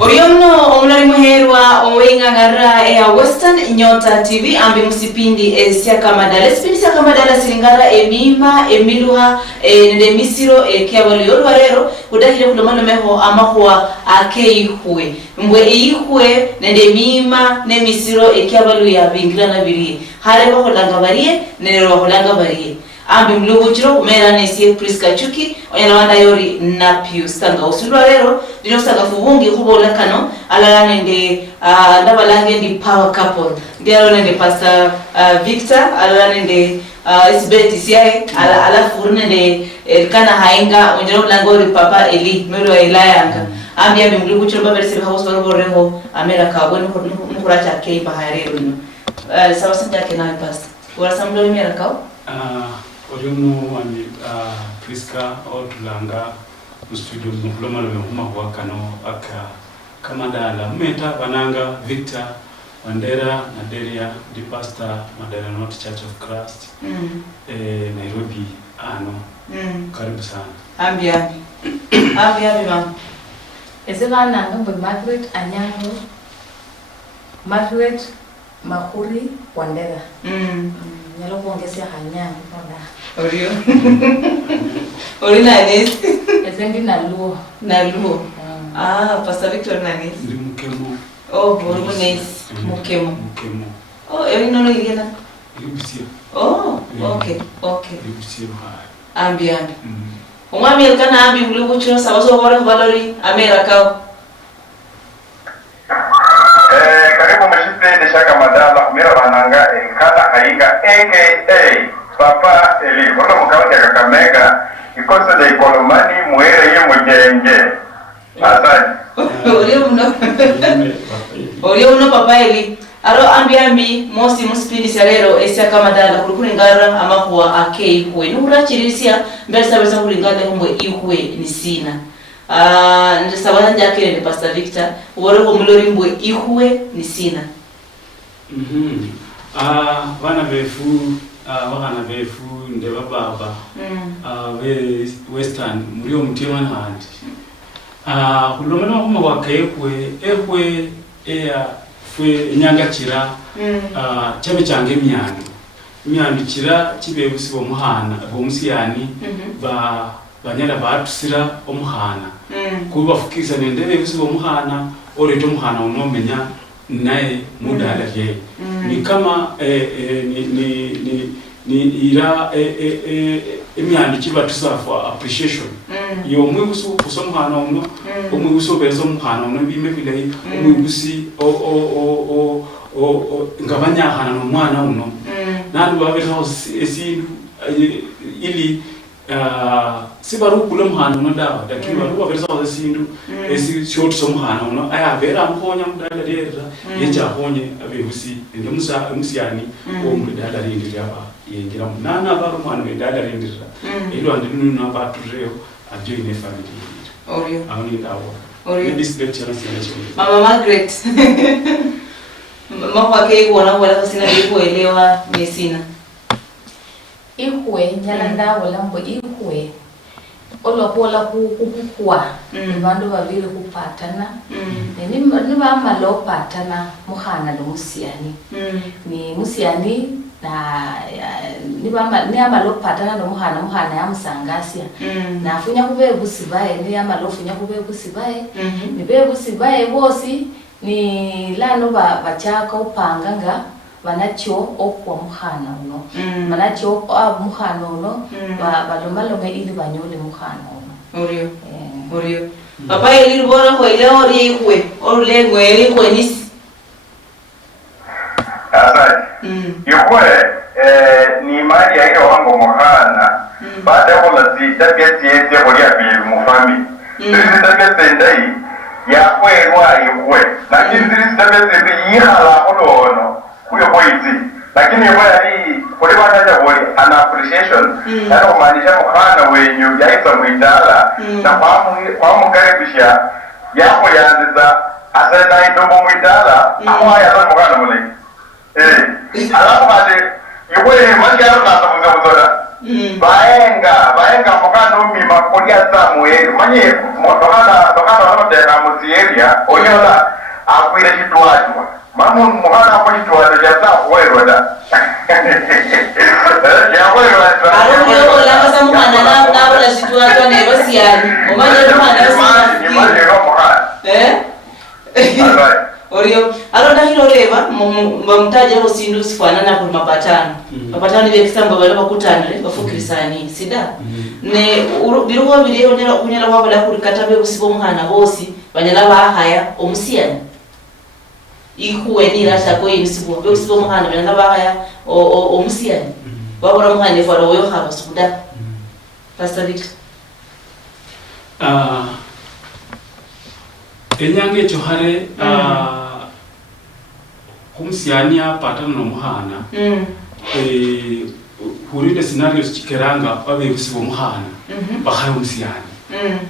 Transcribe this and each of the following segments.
Oriomno omulari muherwa owenga ngara ya Western Nyota TV ambi musipindi siakamadala sipindi siakamadala silingara emima emiluha nende misiro kyabalo yorwarero kudakire kulomano meho amahwa akeihwe mbwe eihwe nende mima ne misiro kyabalo ya bingirana biri hare baholanga bariye nende baholanga bariye ambi mlubuchiro kumera nesiye Priska Chuki oyalawanda yori napyu sanga usulwa rero dino sanga fubungi kubola kano alala nende ndabalange ndi power couple ndialo nende Pastor Victor alala nende isbeti siyae ala furne nende kana hainga onjero langori papa Eli mero elayanga ambi mlubuchiro babere house baroreho amera kabone mukuracha kei baharero no sawa sanja kenaye pastor wala samlo mera kaw Oriumu wani Priska Otulanga studio mkuloma lumehuma wakano aka kamadala meta bananga Victor Wandera na Delia di Pastor Madera Not Church of Christ Nairobi ano karibu sana ambi mama ezebana ngombe Margaret Anyango Margaret Mahuri Wandera nyalo kuongezea hanyango baba Orio Orina nesi ezendi naluo Pastor Victor nani mukemo Orumu nesi mukemo no igena ibisia okay ibisia ambi umwami elkana ambi mulubuchiro sabaso bore valori amera kao karibu mshite deshaka madala mira bananga elkana hainga aka Papa Eli kono mukawati ya Kakamega ikosa de Kolomani muere ye mujenge asante Orio uno Papa Eli aro ambi mosi muspidi salero esia kama dala kulukuni ngara amakuwa akei kwe nura chirisia mbele sabesa kulingane humbwe ihwe ni sina sabana njake ni Pastor Victor uwaro kumulori mbwe ihwe ni sina bana befu wakana befu ndeba baba we Western muri omutima handi kulomana kuma wakekwe ehwe eya fwe nyangakira chabe change myando kira kibebusi bomuhana bomusiyani banyala batusira omuhana kuba fukisa nende bebusi bomuhana oreto omuhana unomenya naye mudala ye ni kama ni ira emyandi kiba tusafa appreciation yo mwibusu kusomhana uno omwibusu bezo mhana uno bime bilayi omwibusi ngabanyahana no mwana uno nandi babetaho esindu ili sibarukule mhana uno dawa dakini baruba bezo esindu esi short somhana uno aya vera mkonya mudala lera yeja honye abebusi ndo musiyani wo mudala lindi yaba yengira munana baro mwana medala lindira ilo andinu na batureo ajo ine family Orio awoni dawo Orio this lecture Mama Margaret mama wake wala sina kuelewa mesina ihwe nyalanda wala mbo ihwe olopola kukukwa bandu babiri kupatana ni bama lopatana muhana lo musiyani ni musiyani na ni amalopatana no muhana yamusangasya nafunya kube busibaye ni amalofunya kube busibaye ni be busibaye bosi ni lano bachaka upanga nga banacho okwa muhana uno banacho muhana uno balombalome ili banyole muhana uno Orio Papa Eli bora ko ile ori ikwe orule ngweli ko nisi asante yokwe ni mali ya ile wango muhana baada ya kula tabia tiete kwa ya bibi mufami sisi tabia tendai ya kwerwa yokwe lakini sisi tabia tendai yihala ono kuyo boizi lakini yokwe ali kule banaja boy an appreciation ndio maanisha muhana wenyu yaitwa mwidala na kwa mukaribisha yako yaanza asana idomo mwidala ama ya ndo muhana mule alafu bade yokwe manja ndo na sabuza baenga mukana umima kulia Samuel manye tokana tena musieria onyola akwire kitwajwa mamu mukana kwa kitwajwa ya Samuel da Aro la kasa mukana na wala kitwajwa ne basiani omanye mukana Orio alonda hilo leva mbamtaje ho sindu sifanana kwa mapatano mapatano bekisamba bale bakutanire bafukirisani sida ne biruho biriho ndera kunyala wabala kurikata be busibo mhana bosi banyala bahaya omusiyani ikuwe ni rasha ko insibo be busibo mhana banyala bahaya omusiyani babora mhana faro yo haba suda Pastor Victor enyange chohare kumsiania patana no muhana hurinde scenarios chikeranga babe busibo muhana bahaye umsiani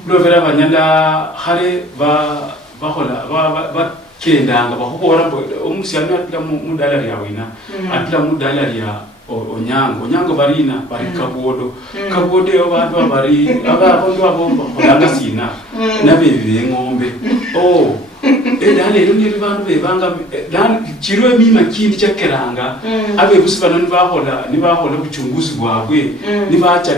ndo vera banyala hare ba kendanga bahobora umsiani atla mudala ya wina atla mudala ya onyango barina bari kabodo yo bantu bari ababondo abomba kolanga sina nabebe ngombe edale runye bantu bebanga dan chirwe mima kindi chakeranga abe busibana nibahola buchunguzi bwabwe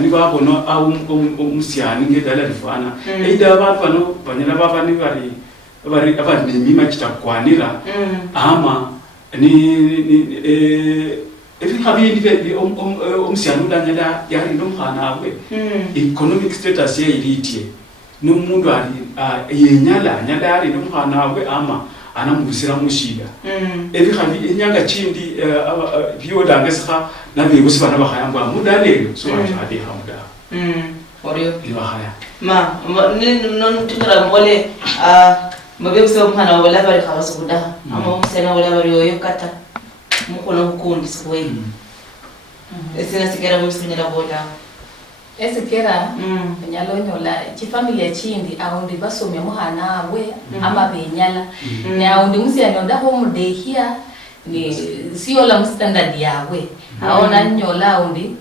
nibabona au umusyani ngedala rifana ida abantu bano banyala babani bari abandi mima kitakwanira ama ni evi habindi be umsyani udanyala yari nomhana we economic status ye iritie n'umuntu ari yenyala nyala ari nomhana we ama anamubusira mushida evi habi enyanga chindi biyo dangesha nabe busibana bahayangwa mudalelo so hadi hamuda orio ibahaya non tukara mole mabe busibana mhana wala bari khawasuda ama umsena wala bari yoyo kata mukono hukundi sikuwe esina sikera msinyala boda esikera nyalo nyola chifamilia chindi aundi basomya muhana we ama benyala ne aundi musianyonda ho mudehia ni sio la standard yawe aona nyola aundi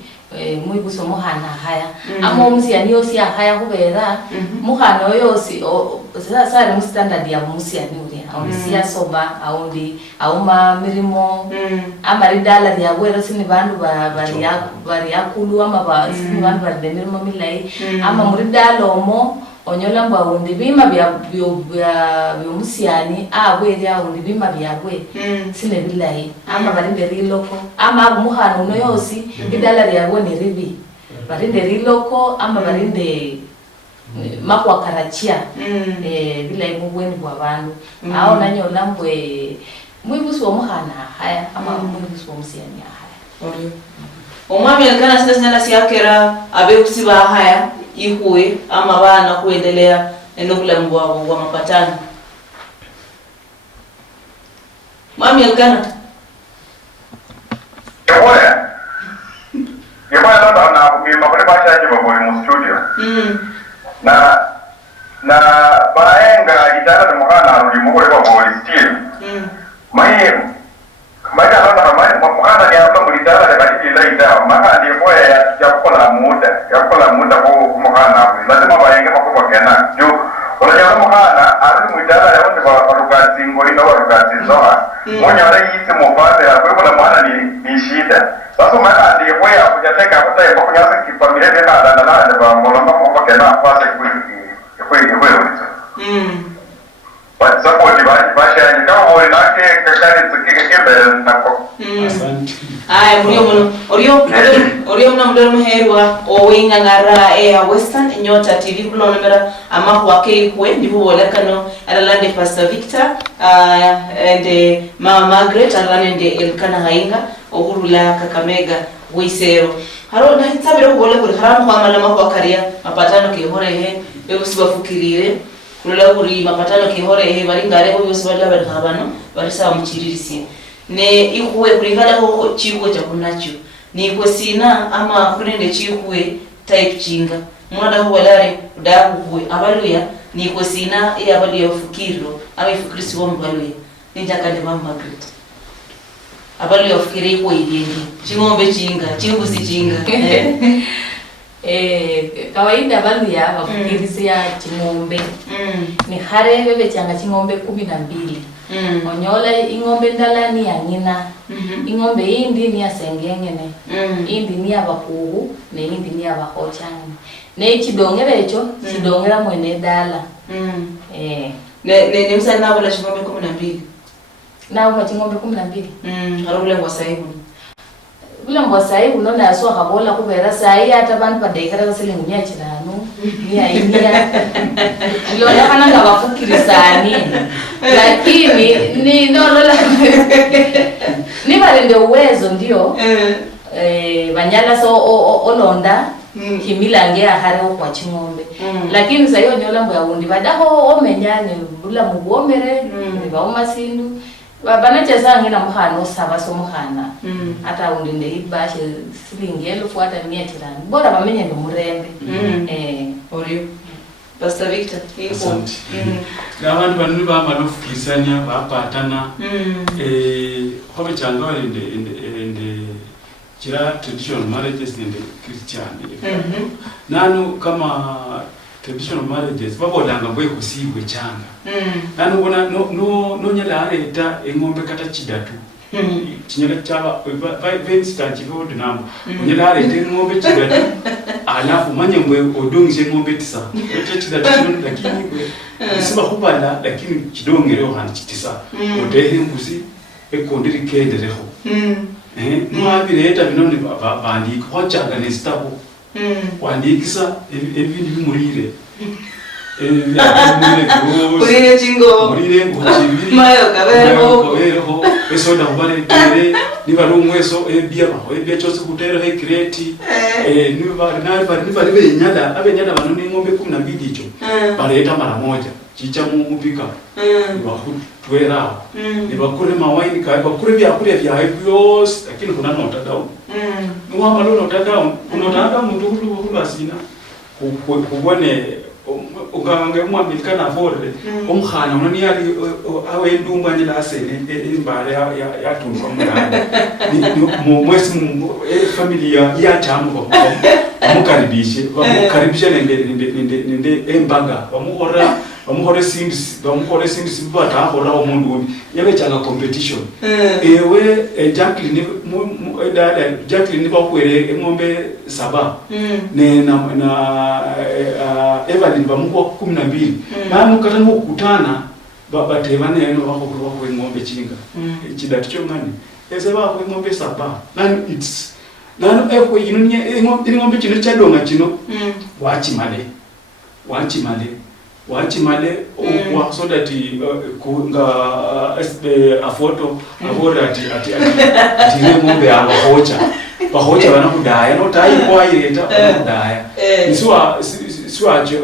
muibuso muhana haya ama musiani yosi haya kubera muhana yosi sasa mu standard ya musiani uri aundi sia soba aundi auma mirimo ama ridala ya wera sini bandu bari yakulu ama sini bandu bari mirimo milai ama muridalo mo onyola mba aundi bima bya musiani abwe ya aundi bima byabwe sine bilai ama bari nderi loko ama muhana uno yosi ridala ya ni ribi bari nderi loko ama bari nde makwa karachia bila ibugweni bwa bantu aho nanyola mbwe mwibuso omuhana haya ama mwibuso omusiani haya orio omwami alkana sasa siyakera abe kusiba haya ihuwe ama bana kuendelea enobulamu wabo wa mapatano mwami alkana Yewa ndio na kumima kule bacha jibo mu studio na baenga itara mukana rudi mukole kwa boli still mai ana mukana ya kwa mulitara ya bali laida maka ndiye kwa ya kola muda kwa mukana lazima baenga kwa kana juu unajua mukana arudi mulitara ya wote kwa rugati ngoli na rugati zoa mmoja wale yiti mufate ya kwa kuna maana ni shida sasa maka ndiye kwa ya kujateka hata ya kwa kunyasa kifamilia bila na ba molamba kwa kana kwa But support basha ni kama wale nake kakari tukikembe nako. Ai orio mna mdoro muherwa owinga ngara ya Western Nyota TV kulonera ama kwake kwe ndibo wolekano alalande Pastor Victor and Mama Margaret alalande Elkana Hainga ogurula Kakamega Wisero haro na hitabiro kubole kuri haramu kwa malama kwa karia mapatano kihore he bebusiba fukirire kulela kuri mapatano kihore he bari ngare ho yose bali bari habano bari sawa muchiririsi ne ikuwe kulingana ho chiko cha kunacho ni kwa sina ama kunende chikuwe type chinga mwada ho walare daku kuwe abaluya ni kwa sina ya bali ya fukiro ama ifukirisi wa mbaluya ninja kande Mama Margaret abali wafikiri kwa idengi chingombe chinga chimbuzi chinga kawaida balu ya wafikirizia chingombe ni hare bebe changa chingombe 12 onyola ingombe ndalani ya ngina ingombe indi ni asengengene indi ni abakugu ne indi ni abakochani ne chidongera echo chidongera mwene dala ne msana nabo la chingombe 12 nao kwa chingombe 12 harule ngwasaibu ule ngwasaibu nona aswa kabola kubera sai hata bantu badekara kasele ngunya chirano niya inia nilona kana ngabafukirisani lakini ni nolola ni balende uwezo ndio banyala so olonda himilange ahare kwa chingombe lakini sayo nyola mbo yabundi badaho omenyane bula mugomere ni baumasindu banacha sange na muhano saba so muhana ata undinde ibashe silingelo fuata 100 bora bamenye ndo murembe orio Pastor Victor asante abantu bantu bamanofikisanya bapatana hobe changa ende kira traditional marriages and Christian nanu kama traditional marriages babodanga bwe kusibwe changa nanu bona no nyala areta engombe kata chidatu chinyala chaba by instance go dinambo nyala areta engombe chidatu alafu manyembwe odongise engombe tisa chidatu lakini siba kubala lakini chidongere ohana chitisa odehe mbuzi ekondiri kendereho mwabireta binone bandika hochaga nesitabo wandikisa ebintu bimurire kurire chingo murire ngochibiri mayo kabero esoda kubale tere niba rumweso ebia chose kutera he kreti niba benyada abenyada banone ngombe 12 icho bareta mara moja chicha mupika bakutwera nibakure mawaini kai bakure byakurya byawe byose lakini kuna nota down nuhamba nota down unotanda muntu kulubasina kubone ugange mwambika na borde umkhana unani yali awendumba ni lasene imbale ya tunwa mwana ni mwesi familia ya tamu bamukaribishe nende embaga bamuhore sindi batahora omundu yabe cyanga competition ewe Jacqueline bakwere engombe saba na Evelyn bamuko 12 bamukata ngokutana batebane eno bako engombe chinga chidatu cyo ngani ese bako engombe saba nani it's nano eko yinunya engombe chino chadonga chino wachimale wa so that kunga a photo abora ati ngombe abahocha bana kudaya no tayi kwa ireta kudaya siwaje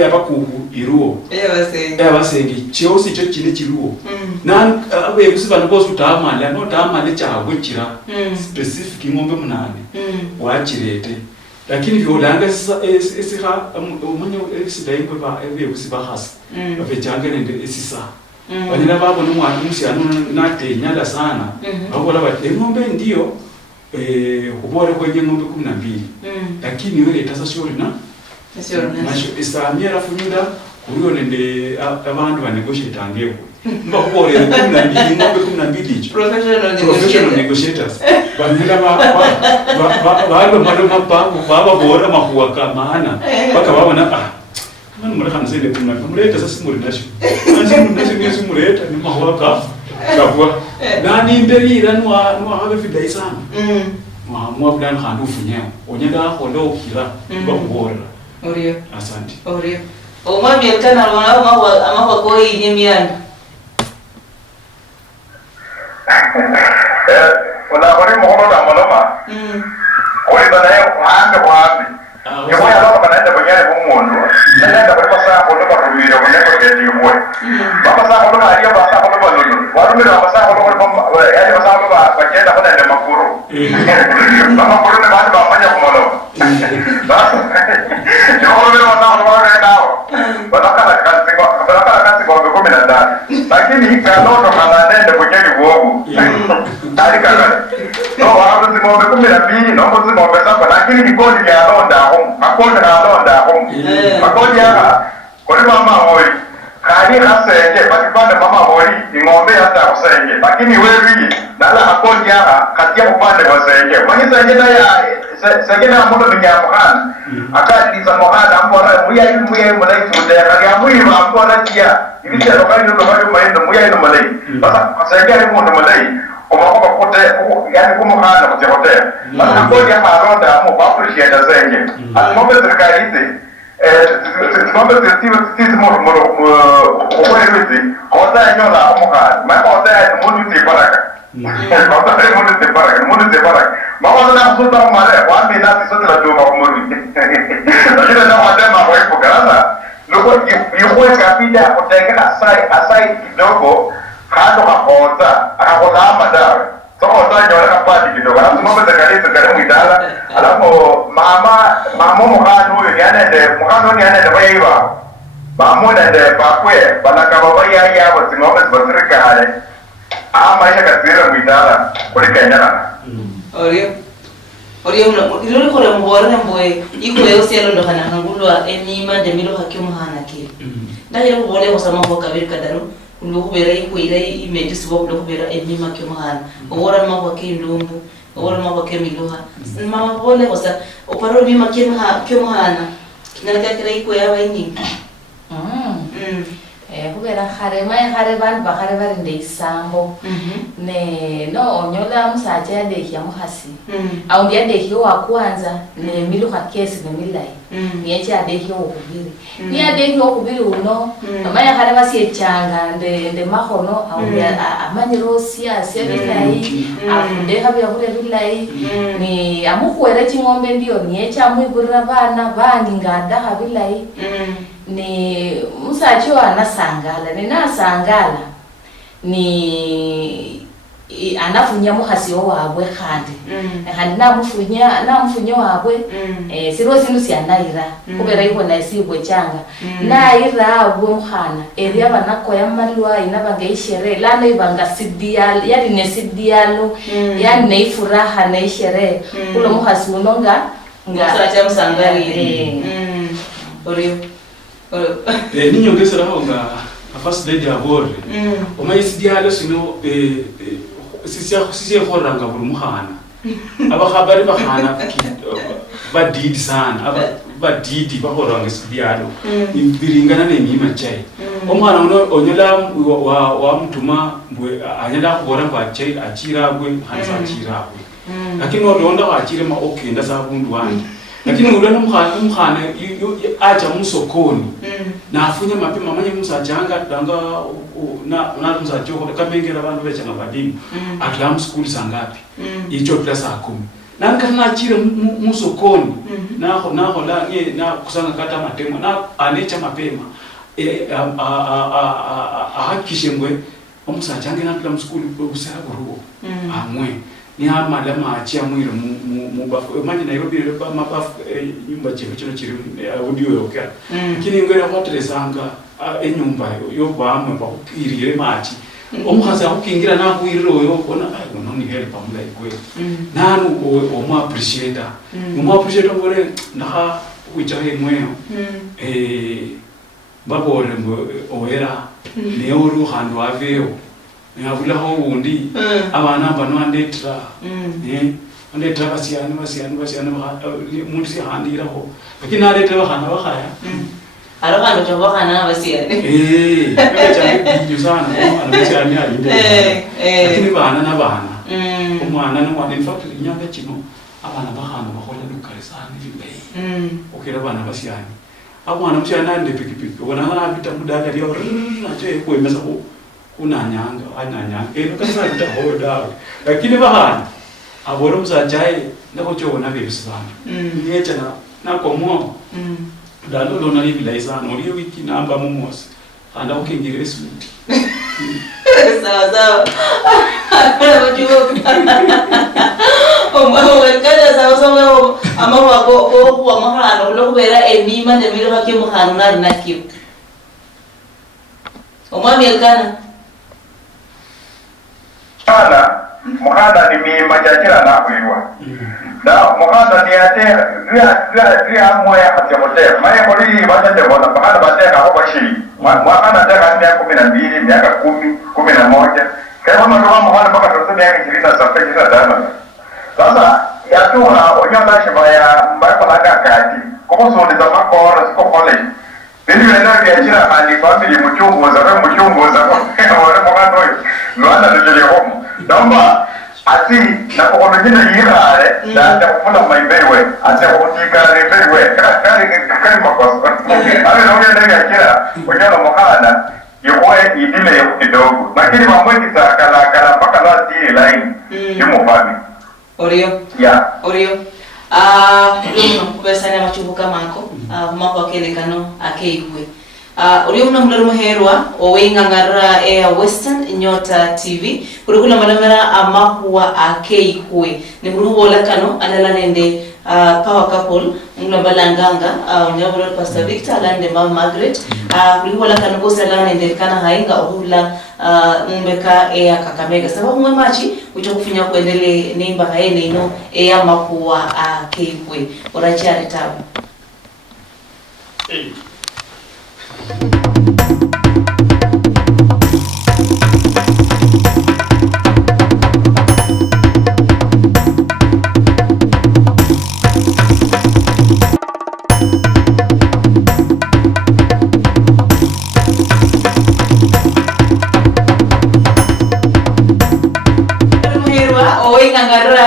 yabakugu iruo yabasenge chyosi cyo kine kiruo nan abe kusibana bose utamala no tamale cyagwe kira specific ngombe munane wachirete lakini vyolanga esiha umunye esidayimbe ba ebe kusibahasa bafejanga nende esisa banina babona umwana umusiyano nate nyala sana bakola bati ngombe ndio kubora kwenye ngombe 12 lakini wewe leta shori na nasho isamia rafunyira kuriyo nende abantu banegotiate angeko mbakubore 12 ngombe 12 professional negotiators banira ba mapambo baba bora makuwa kamana baka babona mwana mura kanzele kuna mureta sasa muri nasho nasi mureta ni mahwaka kabwa nani mberira no habe fidai sana mwa bdan handu funyao onyenda hondo kira bakubora orio asante orio omwami ekana lwana amako koi nyemiana kuna bari mohono na maloma koi banaye kwambe yebo yalo banaye banyane bomundu nenda bari pasa kono barumira boneko kedi boy baba sa kono ariya basa kono balulu warumira basa kono yaani basa kono bakenda kono nda makuru baba kono ne bana bafanya kumalo basa yo kono basa kono bana nao bana kana kasi ngombe 12 na ndani. Lakini hii kanono kananende kujeni wogu. Tari kakale. No hapo zingombe 12 no zingombe 7 lakini nikoni ya londa home. Makoni na londa home. Makoni ya kwa mama hoi. Kani hasenge patipande mama hoi ngombe hata kusenge. Lakini wewe nala akoni ya katia upande wa senge. Mwanyi senge na ya senge na mudo minyamuhana. Akati za muhana ambora muya mulai tude kali amuyi ambora tia. Ibiti alokali ndo bado maendo muya ndo mulai. Basa senge ni mudo mulai. Kwa kote yani kumuhana kutehotea. Basa akoni ya maronda amu kwa appreciate senge. Ngombe serikali hizi ngombe sisi moro kweli kota nyola amuka ma kota mundu ti baraka kota mundu ti baraka mama na kusuta mare wa mimi na sisi sote la mundu lakini na wadema kwa hivyo kana luko yuko kapida kutengena asai kidogo kando kota akakola madawa soko nyola kapati kidogo alafu ngombe zakali mwidala alafu mama mukano yanende mukano ni yanende bayiba bamuna de pakwe balakaba bayaya yabo ngombe zibasirikale amaisha kasira mwidala kuri kenyana Orio ilole kore mbora mboe iko yose yalo ndokana hangulwa enima de milo hakyo muhana ke ndahira kubole osama ko kabiri kadaro ulo kubera iko ire image sibo ulo kubera enima kyo muhana owora mako ke ndumbu owora mako ke miloha mama bole osa oparo mima kyo muhana nalaka kira iko yawa ini kubera khare bantu bakhare bari ndeisambo ne no onyola musacha yadeki yamuhasi au ndiyadeki wa kwanza ne miluka kesi ne milai niyecha adeki okubiri ni adeki okubiri uno amaya khare basiechanga nde mahono au amanyiro siasa bilai afunde habya kure bilai ni amukwere chingombe ndio niyecha amwiburira bana bangi ngada habilai ni musacho anasangala ninasangala ni anafunya muhasi wabwe khandi namufunya wabwe siro sinu sianaira kubera iko na isibwe changa naira abwe mkhana eria banako yamalwa inabange ishere lana ibanga sidial yani ne sidialo yani ne furaha ne ishere kulo muhasi unonga musacha msangali orio ninyongesera honga first lady abore omayisidialo sino sisi khoranga buri muhana abakhabari bakhana badidi sana badidi bakhoranga isidialo biringana nemima chai omwana uno onyola wa mtuma mbwe anyala khobora kwa chai achira bwe hansa achira bwe lakini odonda achire ma okay ndasa bundu wanje lakini ulona mkhana acha musokoni na afunya mapema manye musajanga danga na musajoko kamengera abantu becha ngabadimu atlam school sangapi icho plus 10 nanka nachire musokoni naho la na kusanga kata matemo na anecha mapema ahakishengwe omusajanga na atlam school busara buruo amwe ni amala machi amwiro mu bafu manje Nairobi lepa mabafu nyumba chefe chino chiri audio yoka kini ngera hotel sanga enyumba yo bamwe ba irire machi omuhaza ukingira na kuiriro yo bona ai no ni help amla ikwe nanu o mu appreciate ngore na wichahe mweyo babore oera ne oru handu aveo ngabula ho undi abana banwandetra andetra basiana umuntu sihandira ho lakini adetra bahana bahaya alokando chobakana basiana becha bidio sana anabesiana alinde lakini bana na bana umwana no wa in fact inyanga chino abana bahana bahola dukale sana bibe okera bana basiana abana msiana ande pikipiki wana abita mudaga dio ache kuemeza ho kunanyanga ananyanga kasa ndahoda lakini bahana aboro msajai ndako chona bebisana nyecha na kwa mwa dalo lona libila isana uri wiki namba mumosi anda ukingire suti sawa akala bajuko omawekada sawa amawako kwa mahano lokubera emima de milo hakyo muhano na nakyo Omwami Elkana muhanda ni mimba jakira na kuiwa na muhanda ni ate ria moya atyamote maye muri baje bona muhanda bateka hapo shiri muhanda teka miaka 12 miaka 10 11 kama ndo muhanda mpaka tuzo miaka 27 sasa yatua onyanda shibaya mbako la kati kwa sababu za makora siko college ndio ndio biashara hali family mchunguza wale muhanda huyo ndio ndio homo naomba ati na kwa mjini yirare na kufuna maibewe ati kutika rebewe kari makosa ale ndio ndio yakira onyana muhanda yowe idile kidogo lakini mambo kala mpaka last line yumo family Orio. Yeah. Orio. Pesa na machubuka mako. Mako akelekano akeigwe. Orio mna mlero muherwa owenga ngara Air Western Nyota TV. Kurukula manamera amakuwa akeigwe. Ni murubola kano alala nende power couple ngula balanganga nyabolo Pastor Victor alande Mama Margaret. Kurukula kano bosa alala nende kana hainga ohula Mbeka ea Kakamega sababu mwe machi kufinya kuendele nimba haene ino ea makuwa keikwe orachari tabu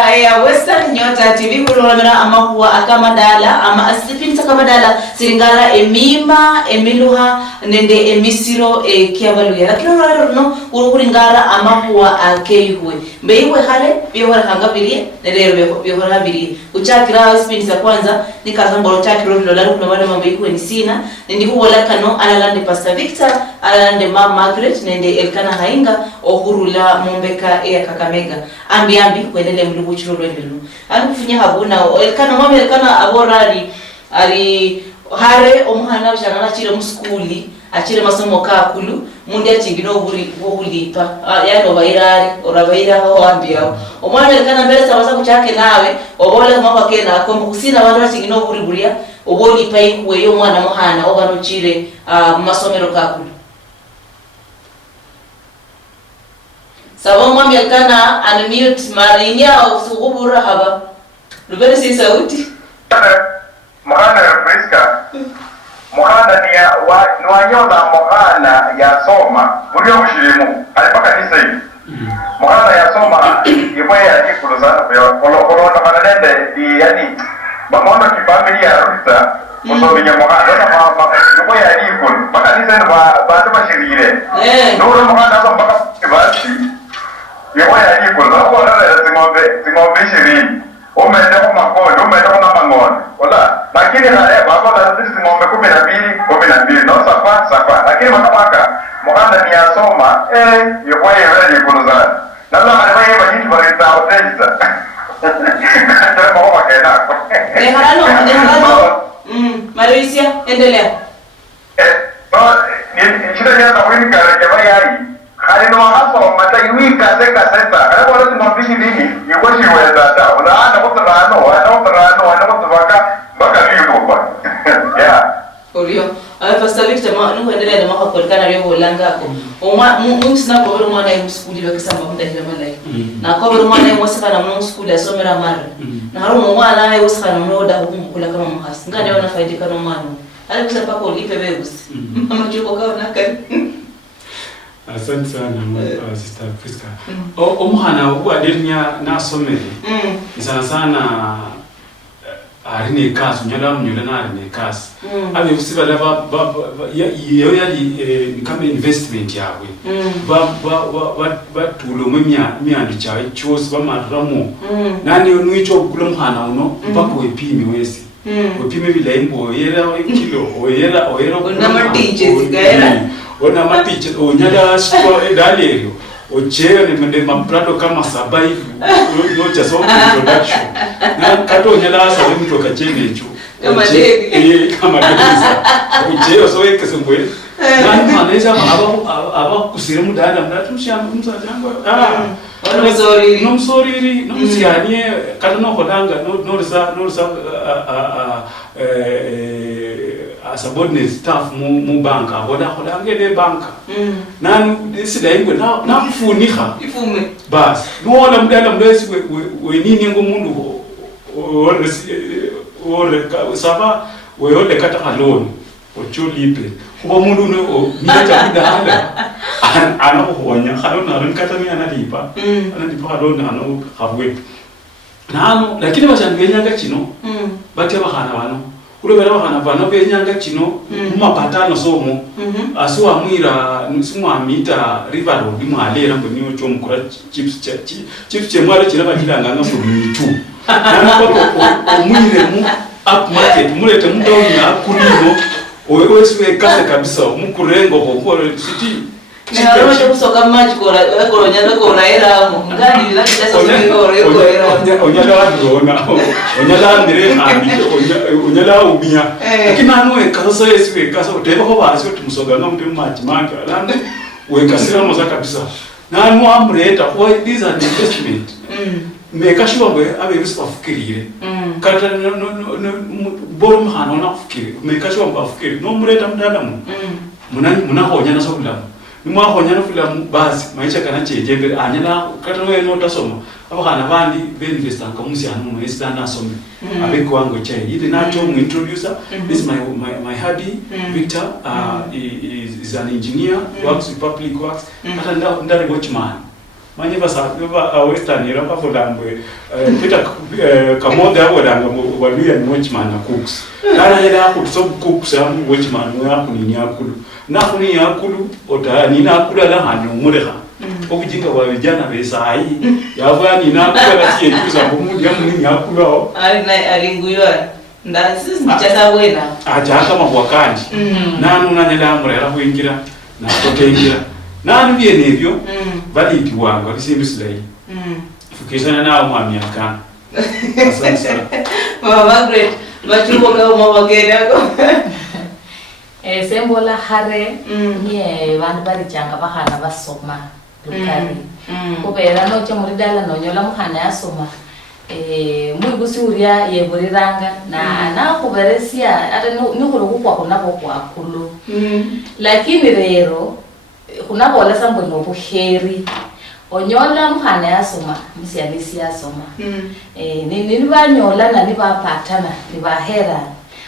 Air Western Nyota TV kulolamera amakuwa akamadala ama asipinta kamadala siringala emima emiluha nende emisiro kiabaluya lakini no urukuringara amakuwa akeihwe mbeiwe hale bihora hangabirie nerero bihora birie uchakira spinisa kwanza nikazambolo chakiro lolalo kuna wale mambeihwe ni sina ndikubola kano alalande Pastor Victor alalande Mama Margaret nende Elkana hainga ohurula Mbeka ea Kakamega ambi kuendele mlubu chiro lwendelu kufinya habuna Elkana mama Elkana aborari ali hare omuhana ushangana chire muskuli achire masomo kakulu mundi achingino ulipa yani obairari orabaira ho ambiao omwana Elkana mbele sabasa kuchake nawe obole mama kena akomba kusina bantu achingino buria obolipa ikwe yo mwana muhana obano chire masomero kakulu Sababu mwami Elkana unmute marinya au sugubura haba. Lubere si sauti. Muhana ya Priska. Muhana ni wanyola muhana ya soma. Uriyo mshirimu. Alipaka nisa hivi. Muhana ya soma. Iwe ya jikulu sana. Kolo na mananende. Yani. Mamondo kifamili ya Ruta. Kusominya muhana. Iwe ya jikulu. Maka nisa hivi. Batu mashirire. Nuru muhana so mpaka kibasi. Yewa ya jiko na kwa nala zingombe shirini umende kwa makondo umende kwa mangondo wala lakini na baba la zingombe 12 no safa lakini makamaka muhanda ni asoma yewa ya jiko na nala aliwaye bajitu barita hotelza ndio mama kaenda Neharano Marisia endelea ni shida ya tawini kama yai hali no hapo mata yuika seka seta ala wala tunambishi nini yuko shiweza ta wala ana kutrano baka hiyo kwa yeah Orio Pastor Victor no endelea na mako Elkana leo holangako mumsina ko bero mwana mu skuli bakisamba mudahira malai na ko bero mwana musika na mu skuli asomera mara na haro mwana ayo usika no da kula kama muhasi ngane wana faidika no mwana ali kusapa ko lipe begusi mama chuko kaona kani Asante sana Sister Priska. Omuhana uwadenya nasomere. Sana arine kaso nyola na arine kaso. Abe usiba laba yo yali kama investment yawe. Ba tulo myandi chawe chose ba maramo. Nani nuicho kulomuhana uno mpaka wepimi wesi. Wepimi bila imbo yera kilo oyera kuna matije gaera. Ona matiche onyala siko edalerio ochero nimende maprado kama saba hivi no just on introduction na kato onyala sabe mtu kachene echo kama deni kama deni ochero so ekesembwe nani manager aba kusire mudada mdatu mshamba msajangwa no sorry no msianie kata no kodanga no risa subordinate staff mu banka hoda ngene banka nani sida ingwe na kufunika ifume bas no mdada mdesi we nini ngomundu ore sava we ole kata alone ochulipe kuba mundu no nita kudala ana kuhonya khalo na kata ni analipa alone ano habwe nano lakini bashangenya chino bate bahana bano kulobera bahana bano benyanga chino mumapatano somo asuwa mwira simwamita river road mwalera mboniyo chomukura chips chemwalo chiraba chilanga ngamumitu nano ko mwire mu up market mulete mudoni akulimo owesiwe kase kabisa mukurengo ko city Ngaroshe kusoka maji kora nyalo kora era ngani bila kidasa kora onyala ndire hambi onyala ubia lakini nanu ekasa yesiwe kasa uteba ko basi utumusoga ngamupe maji mangi alande wekasira moza kabisa nanu amreta kwa these are investment mekashwa bwe abe bisafukirire kata boro mhana ona kufukire mekashwa mbafukire no mreta mdadamu munahonya na sokulamu nimwahonya no filamu basi maisha kana chejembe anyana kata no eno tasoma abakana bandi beinvestor kamusi anu no esitana some abeko wango chai ile nacho mu introducer this is my hubby Victor is an engineer works with public works kata ndari watchman manye basa western era fodambwe Peter kamoda wadanga waluya ni watchman na cooks kana yeda kutoso cooks am watchman wa kunini akulu na kunini akulu otani na akula la hanu mureha obujinga bwa vijana besayi yava ni na akula tie tuza bomundi ya munini akulu ari nguywa ndasi ndichasa wena aja kama bwakandi nanu nanyala murera kuingira na kotengira nanu bye nebyo baliti wangu bisimbi silayi fukisana na mwami akana asante sana Mama Margaret machuko kama wageni yako sembola hare nye vanhu vari changa vahana vasoma dukari kubera no chamuridala no nyola muhana yasoma muigusi uria yeburiranga na kuberesia ata nikuru kukwa kunabo kwa kulu lakini rero kunabola sambo no buheri onyola muhana yasoma misianisi yasoma ni banyola na ni bapatana ni bahera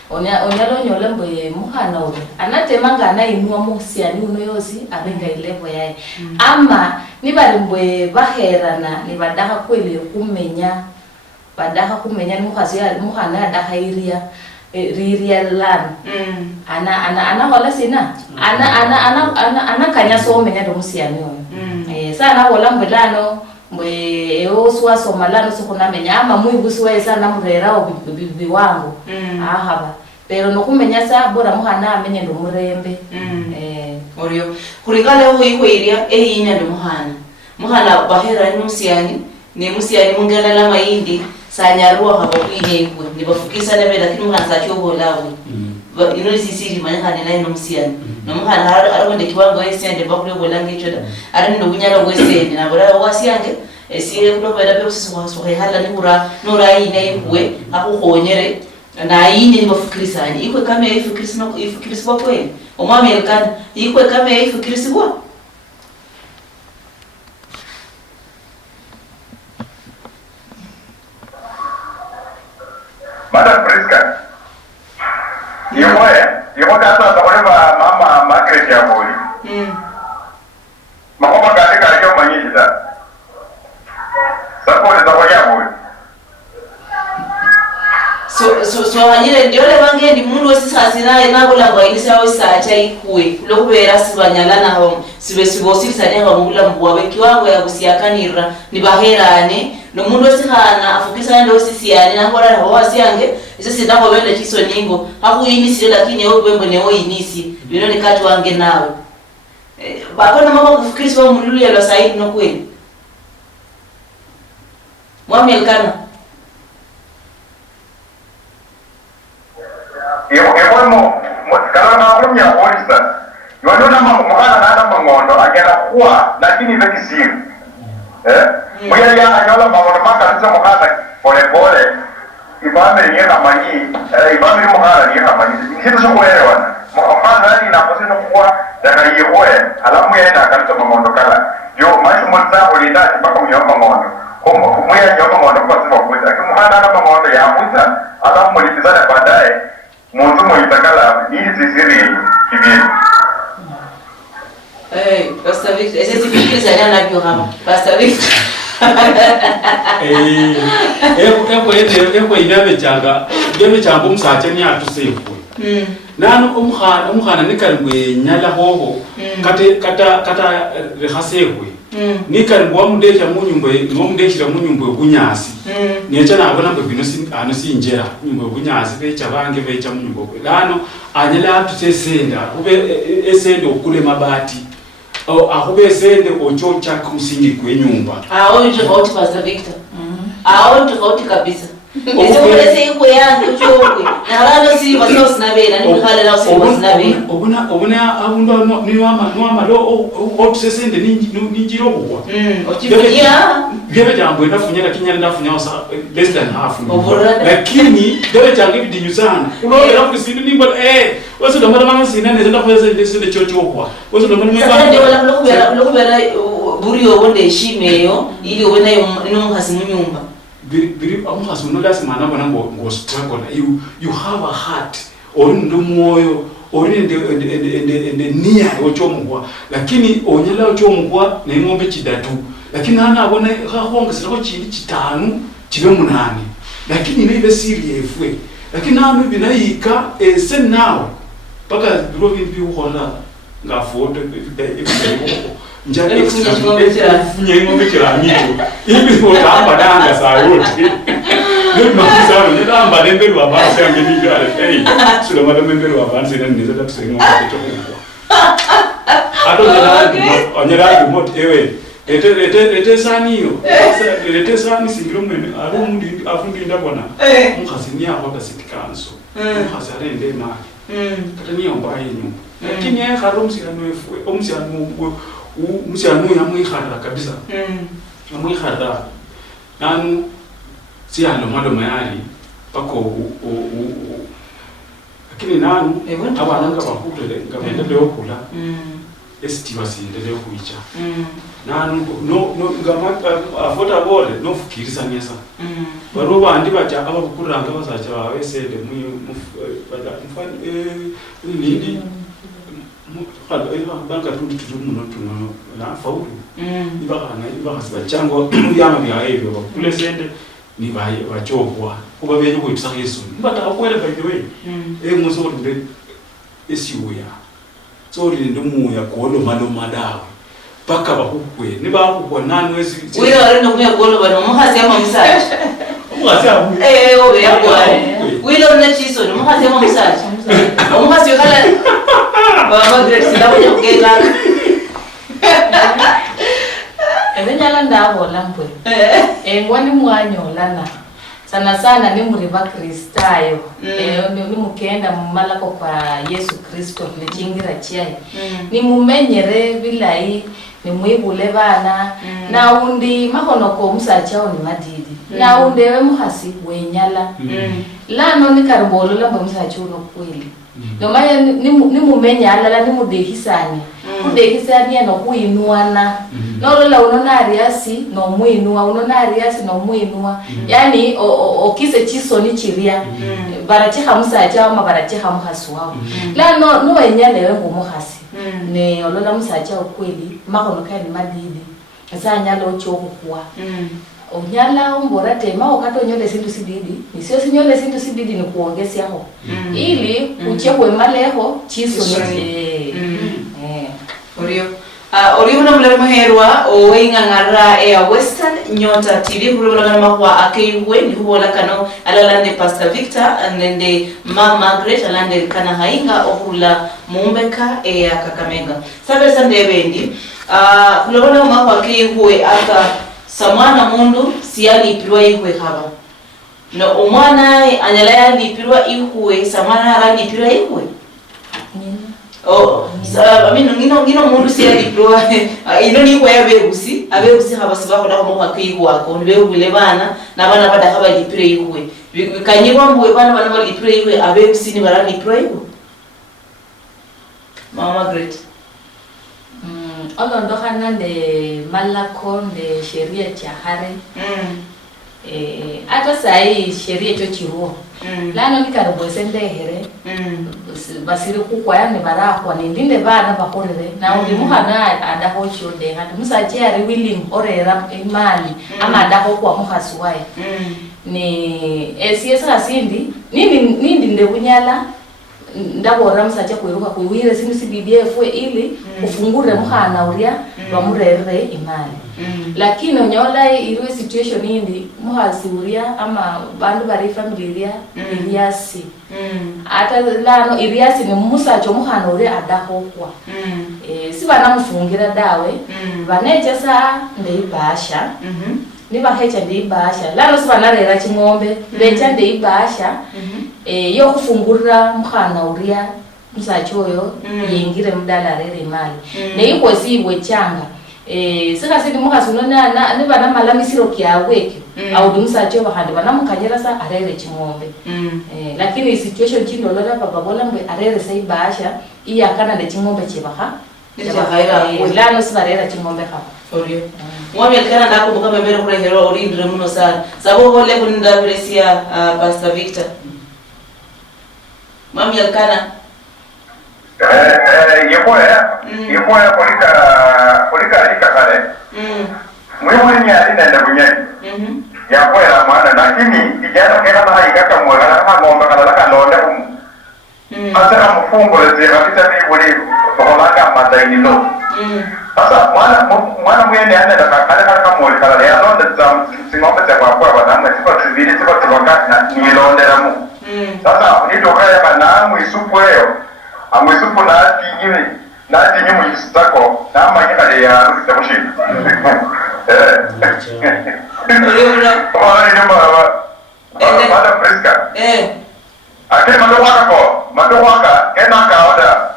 onyalo nyola mbe muhana ule anatemanga na inua musiani uno yosi abenga ilevo yae ama ni bali mbe baherana ni badaha kweli kumenya ni muhana adaha iria riria lan ana wala sina ana kanya so menya do musiani oyo sana wala mbelano mwe oswa somalano sokuna menya ama muigusi wa sana murera obibi wangu ahaba pero nokumenya sa bora muhana amenye ndo murembe orio kurigale ho ikweria eyinya ndo muhana bahera ni musiani mungela la maindi sanyarua habo kwinyewe ni bafukisa na bela lakini muhana sacho bolawe ino sisiri manya kana ino musiani no muhana arabonde kiwango esende bakule bolange choda ari ndo bunyala gwesende na bora wasiyange esire kulo bela be usisuwa hala ni ura nora ine we akuhonyere na yini nibafikirisanye ikwe kama ifikiriswa kweli omwami elkana ikwe kama ifikiriswa Madam Priska Yemoya kasa takoleva mama Margaret ya boli makoma katika aliyo manyishita sapole za kwa ya boli so wanyire ndiole bangendi mundu wese sasina nabula ngo inisa osacha ikwe lokubera sibanyala naho sibosisa nyaga mugula mbuwa kiwango ya kusiakanira ni baherane no mundu wese hana afukisa ndo sisiani nakora ho wasiange ise sidako bende chiso ningo hakuyinisi lakini yo bembo ne oyinisi bino ni kati wange nawe bakona mama kufikiriswa mundu ya lo saidi no kweli mwami elkana Emo kana na kunya polisa yonona mwana nana mangondo agera kwa lakini veki siri moya ya anyola mangondo makanisa mwana pole pole ibame yeka manyi ibame mwana yeka manyi kitu sokuelewana mwana ni na posino kwa dakayiwe alamu yenda kanisa mangondo kala yo maisha mwanza ulindati mpaka mnyoma mangondo kumwea nyoma mangondo kwa sima kuita lakini mwana na mangondo ya muita alamu mulitizana baadaye muntu muitakala ili sisiri kibiri. Pastor Victor, ese sifikiri sana navyo hapa. Pastor Victor. Eko idebe changa umsache ni atusefu. Nanu umkhana nikalwe nyala hoho kata rehasewe. Nikalwa mudesha munyumbe ngomudeshira munyumbe kunyasi. Niyacha nabona mbe bino anusinjera nyumbe kunyasi becha bange becha munyumbe. Lano anyala atusesenda ube esende okule mabati. Akube sende ochocha kumsingi kwenyumba. Nje kauti Pastor Victor. Nje kauti kabisa. Ese kulese iko yangu chokwe. Na rano si baso sinabela ni mkhale na si basinabela. Obuna abundo niwama lo otusesende ninjiro kwa. Ochifunya. Bebe jambo ndafunya lakini ndafunya less than half. Lakini bebe jambo bidinyu sana. Unaona kusindu nimba wese ndo mama sina neza ndafanya ndesende chochokwa. Wese ndo mama lokubera buri obonde shimeyo ili obona inomukhasi munyumba. Biri amukhasi unolasi mana bona ngo struggle you have a heart or ndo moyo or ende nia ochomukwa lakini onyala ochomukwa na ingombe chidatu lakini ana abona khongesera ko chindi chitanu chibe munane lakini nebe siri efwe lakini nami binayika sen now paka biro bintu ukhola nga foto njani kufunye ngombe kiranyito ibi ngotamba danga sawote nima kusana ndamba nembelwa basi angeniga silo madamembelwa basi neza takusenga ngombe ato nyara remote ewe ete saniyo ete sani singiro mwene ari mundi afundi ndabona mukhasi yako kasitikanso mukhasi arende mali kataniyo mbaye nyumba lakini yeye kharomsirano efwe umsianu yamuikhara kabisa yamuikhara nanu siyalo mado mayali pako lakini nanu abananga bakutele ngabendele okula esitiwa sindele okuicha nanu no ngama afota bole no fukirisa nyesa baro bandi bacha abakuranga bazacha bawesende mu mfani nindi banka tuno la faulu ibaka sibachango yama byaebyo bakule sende ni bachokwa kuba benye kuitsa Yesu mbata akwele by the way muso nde esiuya so ndo muya kolo madawe paka bakukwe ni bakukwa nani wesi wira arenda kumya kolo bano muhasi ama msaje muhasi abu obe yakwa wira unachiso ni muhasi ama msaje omuhasi kala baba great sinabonye kugenda ebenyala ndabola mpwe ngwani mwanyolana sana ni muri ba Kristayo ni mukenda mumalako kwa Yesu Kristo lechingira chai ni mumenyere bilai ni mwibule bana na undi makono ko musachao ni madidi na undewe muhasi wenyala lano ni karibolo lamba musacho no kweli no maya ni mumenya alala ni mudehisani kudehisani no kuinuana no lola unona ariasi no muinua unona ariasi no muinua yani okise chiso ni chiria barachi hamsacha ama barachi hamhasu wao la no wenyale we ngumuhasi ne olola musacha kweli makono kani madidi asanya lo chokuwa onyala umbora tema okato nyole sintu sididi nisio sinyole sintu sididi ni kuongezea ho ili uchekwe maleho chiso ni Orio na mlema herwa owenga ngara Western Nyota TV kulobana makwa akeiwe ni hubola kano alalande Pastor Victor nende Mama Margaret alande kana hainga ohula mumbeka Kakamega sabe sande bendi kulobana makwa akeiwe aka samwana mundu siyali ipirwa ihwe haba no omwana anyala yali ipirwa ihwe samwana rali ipirwa ihwe Oh, I mean ngino mundu si aliploa ino ni kwa abebusi habasiba ko nako mwa kwigwako nibegule bana nabana badaka balipire yiwe kanyirwa mbuwe bana balipire yiwe abebusi ni barani pray Mama Margaret Ono ndokhana de malako de sheria cha hare ata sai sheria cho chiruo lano nikaribu sende here basiri kukwa yani barakwa nindinde bana bakorere na undi muhana adaho chode hadi musache ari willing orera imali ama adaho kwa muhasuwai ni esiesa sindi nindi nde kunyala ndabora musache kwiruka kuwire sindi CBDF ili ufungure muhana uria bamurere imali lakini onyola iriwe situation indi muhasi uria ama bandu bari family ya iriasi ata lano iriasi ni musacho muhana uria adaho kwa si bana mufungira dawe banecha sa ndeibasha niba hecha ndeibasha lano si bana rera chingombe becha ndeibasha yo kufungura muhana uria musacho yo yengire mudala rere mali neiko sibwe changa sika sidi muhasi nona niba na malamisiro kiaweke au dumsacho bahandi bana mukanyera sa arere chingombe lakini situation chindo lola baba bola mbe arere sai basha iya kana de chingombe chebaha lano sibarera chingombe hapa orio mwami kana ndako buka bebere kure hero orindre muno sana sabo hole kuninda presia Pastor Victor mwami kana yepoya polika lika kale mwiwe ni alina nda bunyani yapoya mwana lakini kijana kena na haikaka mwagala kama ngombe kala kalonda humu asera mfungo leze kabisa ni buli tokolaka madainilo sasa mwana mwene anda da kale kama mwali kala ya londa za singombe za kwa bananga tiba tibili tiba tubaka na nilondera mu sasa ni tokaya kana mwisupuyo amwisupu na ati nyimu yisitako na ama nyika ya rukita kushini Mada Priska ake madokwaka kena kaoda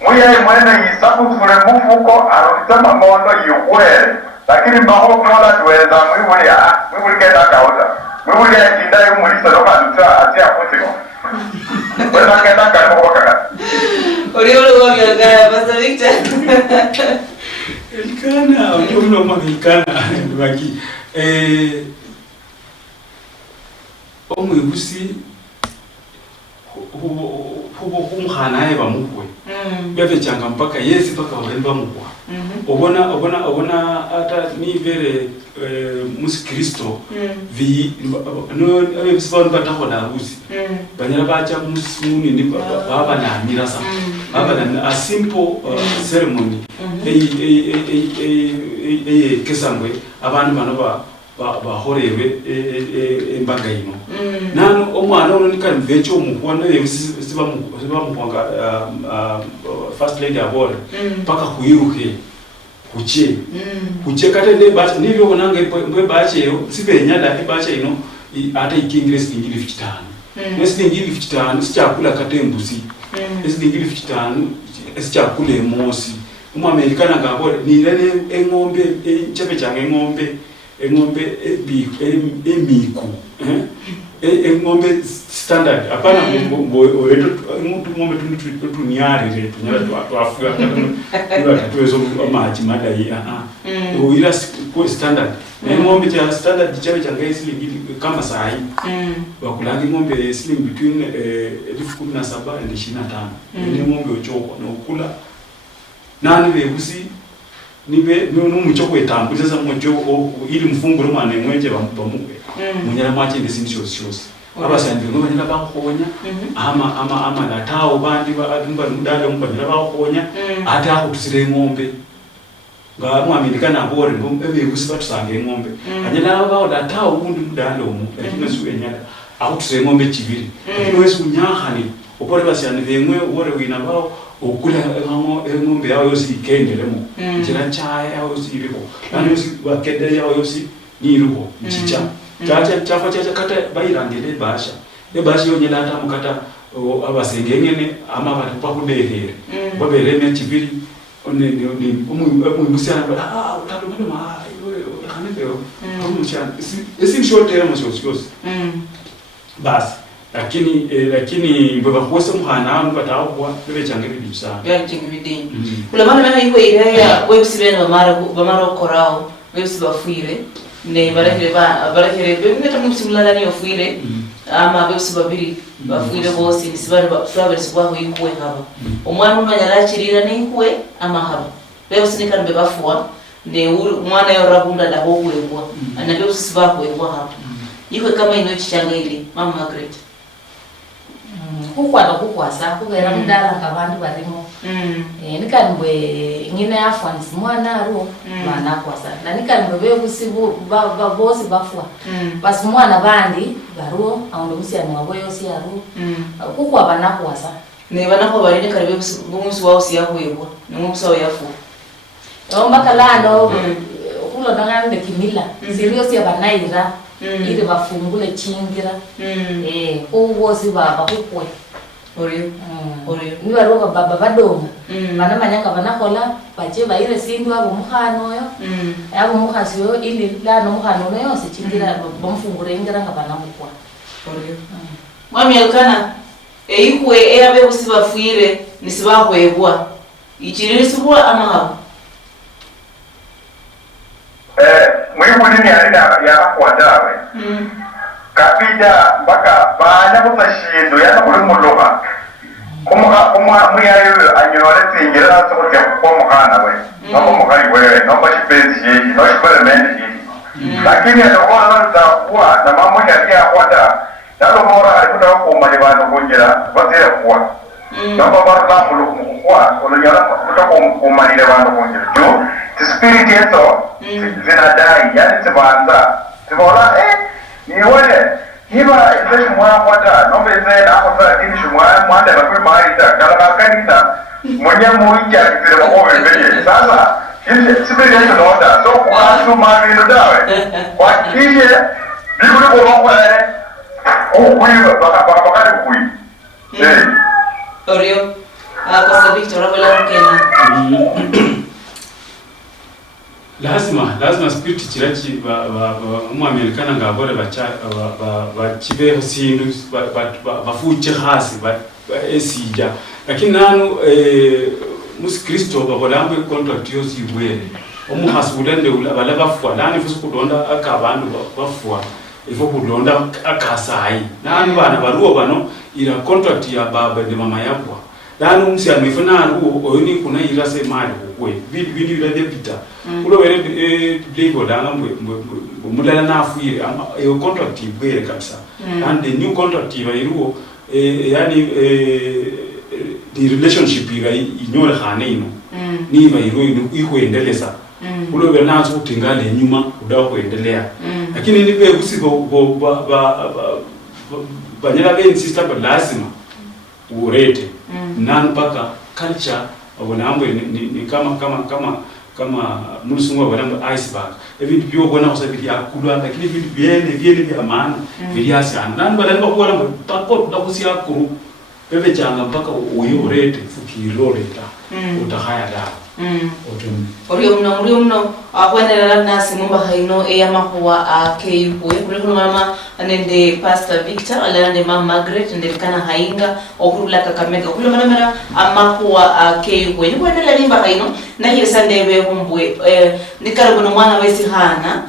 muye mwene yisabu kufure mufuko arutama mondo yukwele lakini mbaho kumola tuweza mwibuli kena kaoda mwibuli ya jindaye umulisa loka nuta atia kutiko wena kena kani mwaka Oriolo kwa miangaya Pastor Victor Elkana oriolo mwa Elkana ndwaki omwebusi hubo kumkhana eba mukwe bebe changa mpaka yesi paka wemba mukwa obona ata ni vere musikristo vi no abesibona batahola uzi banyala bacha musuni ndi baba na mirasa baba na a simple ceremony kesangwe abantu bano bahorewe embaga ino nano omwana ono nikani vecho mukwana siba mukwanga first lady abore paka kuiruke kuche kate nde bacha nivyo onanga mbwe bacha yo sibenyala bacha ino ata ikingiresi ingiri 50 nesingiri 50 sichakula katembuzi esingiri 50 sichakula emosi umamerikana ngabore nilele engombe chepe change engombe emiku engombe standard apana ngombe tunyari retu nyala twafuya tuwa tatuwezo amaji madai uira kwa standard ngombe cha standard chawe change silingi kama sahi wakulanga ngombe silingi between 17,000 and 25 ngombe ochoko na ukula nani bebusi nibe numucho kwetambu sasa mucho ili mfunguro mwana mwenje bamukwe munyala mwache ndisindi shosi abasandi ngo banyala bakhonya ama latao bandi ba mudala mbanyala bakhonya ati akutusire ngombe nga mwamirikana bore ngo ebebusi batusange ngombe anyala bawo latao undi mudala umu lakini suenyala akutusire ngombe chibiri lakini wesu unyahani opore basiyani bemwe wore wina bawo okula ngombe yawo yosi ikendelemo njira chaya yawo yosi iriho nani yosi wakede yawo yosi niruho chicha chafa kata bayirangele basha yonyela ata mukata abasengengene ama bantu bakudehere babere mechibili ni umusiana utalo mama kanebeo umusiana esi shotera moshoshos basi lakini baba kwese muhana batao kwa bebe changere bisana ya chingibidi kula mana mena iko ireya website bamara korao website bafuire ne barakire bebe tamusimulala ni ofuire ama website babiri bafuire bose nisibari bafrabe sibwaho yikuwe haba omwana umanyala chirira ne yikuwe ama haba website kan bebafuwa ne umwana yorabunda da hokwebwa ana website bakwebwa haba yiko kama ino chichanga ile mama Margaret kukwata kukwasa kugera mudala ngabantu barimo nikambwe ngine yafanisi mwana aro mana kwasa na nikambwe bekusibu babosi bafwa basi mwana bandi baro awundo musiyana wabo yosi aro kukwa banakwasa ne banako barine kare bebusi wao siyakwebwa numusa yafu ombakalano kulo ndangande kimila seriously abanaira iri bafungule chingira ubosi baba kukwe Orio. Ni baroga baba badonga bana manyanga banakola baje bayire sindu abo mukhano yo abo mukhasiyo ili lano mukhano no yose chingira bamfungure ingira ngabana mukwa Orio. Mwami alkana ikwe eyabe busibafuire nisibakwebwa ichiriri sibwa ama habo mwibulini alina yakwadawe kapita mpaka bana kutashindu yana kuli muloha muyayo anyole tingira sokurya kwa mukhana we noko mukhali wewe noko chipenzi chechi no chipalementi chiti lakini atokona nolitakuwa na mamoni aliyakwada nalomora alikuta wakumali bantu kunjira basire kuwa noko barulamulo kumukuwa olonyala kutokumalile bantu kunjira juu tispiriti yeso zinadai yani tibanza tibola niwele hiba izeshi mwakwata nombe zena akosa kini shumwanda bakwe maita kala kanita mwenye muija kitile makowe mbele sasa hizi sibiri yesu nota so kwa mami ndo dawe kwa kije bibuli kwa mwakwale kuiwa bakati kui Orio Pastor Victor rabela mkena lazima spirit chirachi umwamerikana ngabore bachibe sindu bafuche hasi esija lakini nanu musikristo babolambe contract yosi ibwere omuhasi ulende abala bafwa lani futhi kudonda akabantu bafwa ifo kudonda akasayi nanu bana baruo bano ira contract ya baba de mama yakwa lani umsiyana mifuna ruo oyini kuna ira se mali kokwe bidi ira debita ulo wele lego danga mulala nafuire ama yo contract ibwere kabisa and the new contract iruo yani the relationship ira inyole khane ino niba iruo ikuendeleza ulo wele nazo kutingale nyuma udawo kuendelea lakini nibe kusibo banyala be sister but lazima urete nan paka culture abonambo ni kama musungu abonambo iceberg ebintu byo bona kusabiti akulwa lakini bintu byene bya maana bilyasana nan balemba kuona tako ndakusi akuru bebe changa mpaka uyorete fukiroreta utahaya da Orio mno akwendelera nasi mumba haino eyamakuwa akeyuwe kuliko mama nende Pastor Victor alande mama Margaret ndekana hainga okurula Kakamega kulo mana amakuwa akeyuwe ni kwendela limba haino na hiyo sandebe humbwe nikaro no mwana wesi hana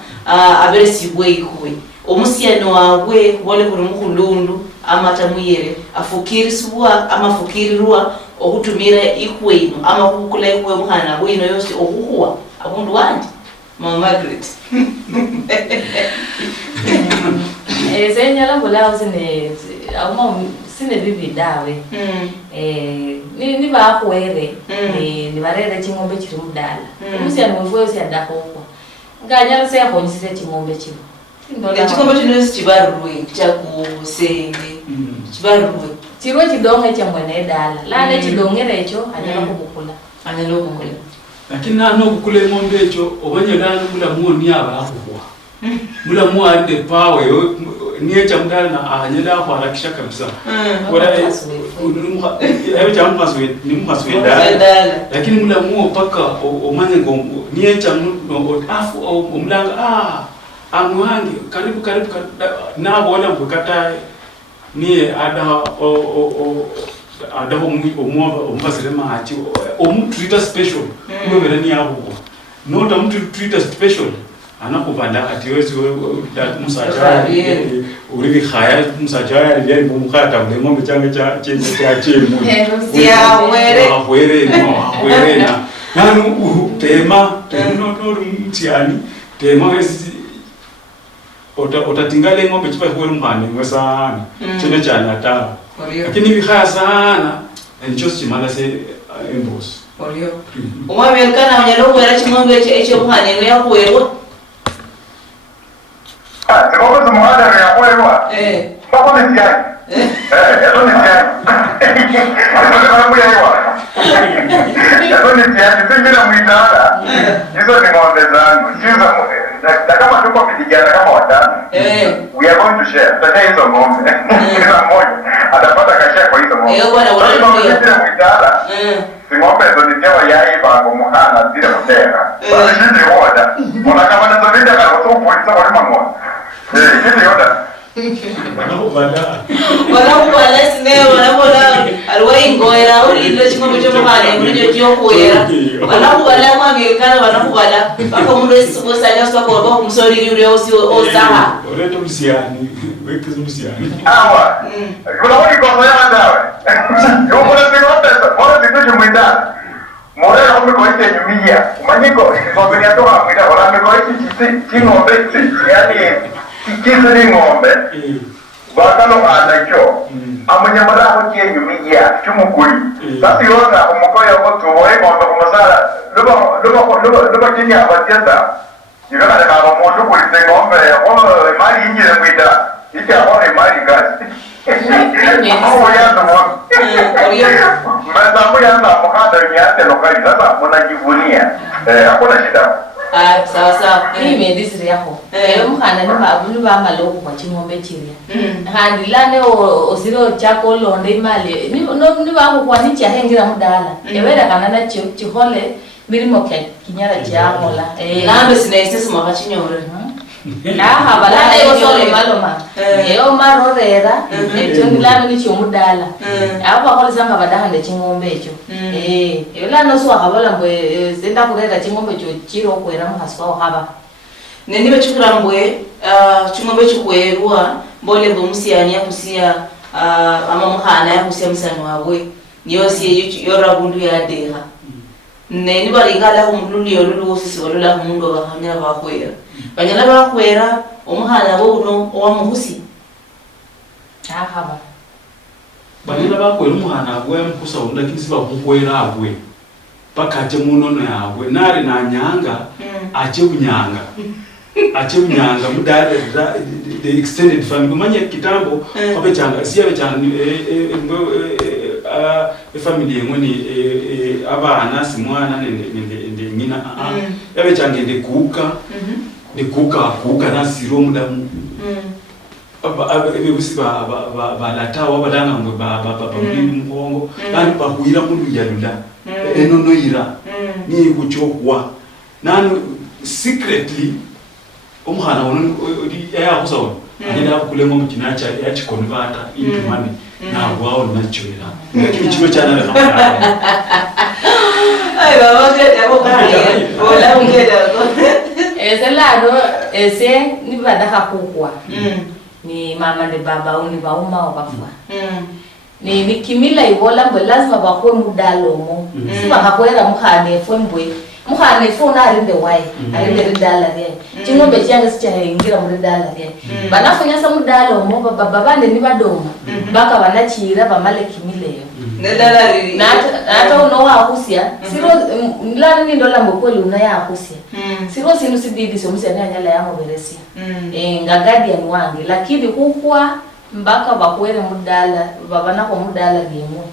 abere sibwe ikuwe omusiano wawe wole kurumukulundu amatamuyere afukiri subwa ama fukiri ruwa okutumira ikweno ama kukula ikwe muhana wino yose okuhuwa abundu wandi mama Margaret zenyala ngolawo sine bibi dawe ni bakwere ni barere chingombe chiri mudala umusiyana wewe yose adakokwa nganyala se yakhonyisire chingombe chino chingombe chino chibarurwe chakusenge chibarurwe chirwe chidonge cha mwene dala lane chidongere echo anyala kubukula lakini nano kukule ngombe echo obanye lana mula muoni aba akukwa mula muande power niye chamdala na anyela kwa harakisha kabisa wala ewe chamu maswe ni maswe dala lakini mula muo paka omanye ngombo niye chamu afu omlanga amwangi karibu na wala mbukata niye ada omwasire machi treat special kubera ni abo no ta treat special anakuvanda ati wezi musaja uri khaya musaja ya mbumukata ngombe change cha chemu ya were na nanu tema no mtiani tema wezi otatingale ngombe chipa kweli mhane ngwesana chene chana ta lakini bikhaya sana enjo chimala se embos olio omwamelkana onyalo kwera chingombe echo mhane ngya kwero Sekolah semua ada yang boleh buat. Apa ni siang? Itu ni siang. Itu kamu yang buat. Itu ni siang. Itu kita minta. Itu dengan desain. Siapa? Dah kamu tu kau fikir dah kamu ada. We are going to share. Tadi itu ngomong. Kita mau. Ada pada kasih kau itu ngomong. Kalau kamu tidak minta. Semua person itu dia iba kumuhana tidak bersera. Tapi sini ada. Orang kamu nanti tidak kalau tu pun itu orang mangu. Ini ada. Wala sineo wala alwai ngoera uri ile chingombe cyo mukane muri cyo kuera wala mwamelkana wala baka mundu esibosanya swa ko ba kumsori yule osaha oleto msiani wekizo msiani Awa. Kuna wani kwa ya ndawe. Yo kuna siku mwenda. Morera huko kwa ile nyumia. Manyiko ngombe ya toa mwenda wala kwa ile ngombe yani kikizuri ngombe. Bakalo anacho. Amanyamara ho kiye nyumia cyumukuri. Sasa yona umukoya ko tuboye ngombe kumasara. Luba kini abatenda. Yigana na kama moto kuri ngombe o mali injire mwida. Ika mali gasi. Hapo yana mwa. Mazamu yana mkanda nyate lokali sasa mnajivunia. Hakuna shida. Sawa. Mimi ndisiri yako. Mkhana ni mabulu ba maloko kwa chingombe chiria. Handilane osiro chako londe imali. Ni bangu kwa ni chahengira mudala. Ewera kanana chihole mirimo kya kinyara chamola. Nambe sinaisese mwakachinyore. Balana yosole maloma. Marorera. Tonilano ni chomudala. Abo akolizanga badahande chingombe echo. Yolano so akabala mbwe zenda kurera chingombe echo chiro kwera muhaswa haba. Nenibe chukurambwe chingombe chikwerwa mbole bomusiyani yakusiya ama muhana yakusiya musani wabwe niyosi yorabundu yadeha. Neni balingala umululi yolulu ofisi walola mundu bakanyala bakwera. Banyala bakwera omuhana wo uno owamuhusi. Haba. Banyala bakwera omuhana gwe mkusa onda kinsiba kukwera agwe. Pakaje munono yagwe nari na nyanga ache unyanga. Ache unyanga mudare the extended family manye kitambo abechanga siya bechanga family yengoni abana simwana nende ngina yabechanga ndikuka nasiro mudamu abebusi balatawa badanga mwe babili mukongo kandi bakuira mundu yalula enono ira ni kuchokwa nanu secretly omhana wono yakusa wona anenda kulenga mukinacha yachikonvata into money na wao nachoira lakini chiwe chana na Ai baba ngeda bokaya wala ngeda Eselado ese ni badaka kukwa. Ni mama ni baba uni bauma wabafwa. Ni kimila ibola mbe lazima bakwe mudalomo. Siba hakwera mukhane fwembwe. Mukhane fona arinde wai. Arinde ridala ye. Chingombe cyanga sichahingira muri dala ye. Banafunya sa mudalomo baba bande ni badoma. Baka banachira bamale kimile yo. nedala riri nata uno wakusia siro nilana ni ndola mbokweli unayakusia siro sinu sibidi sio msi anyala yango beresia ngagadi ya wangi lakini kukwa mbaka bakwere mudala babana ko mudala gemo